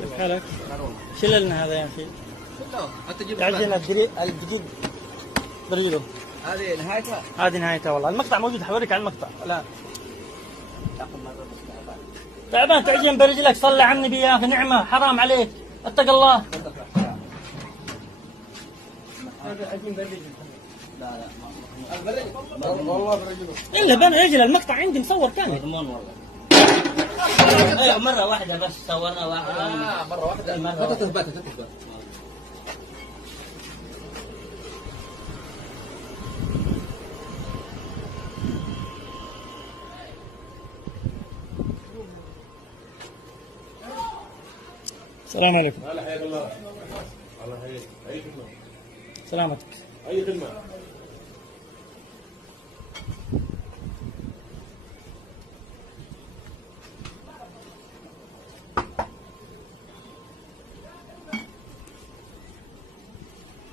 كيف حالك؟ شيل لنا هذا يا اخي. حتى جيب تعجن الجديد برجله. هذه نهايتها. هذه نهايتها والله. المقطع موجود، حوريك على المقطع الان. تعبان تعجن برجلك، صلي على النبي يا اخي، نعمه حرام عليك، اتق الله. هذا عجين برجل. لا والله برجله. الا برجل، المقطع عندي مصور كامل. مضمون والله. ايوه مره واحده بس صورنا واحده. مره واحده. لا تثبت. السلام عليكم. هلا حياك الله. الله يحييك. اي خدمه. سلامتك. اي خدمه.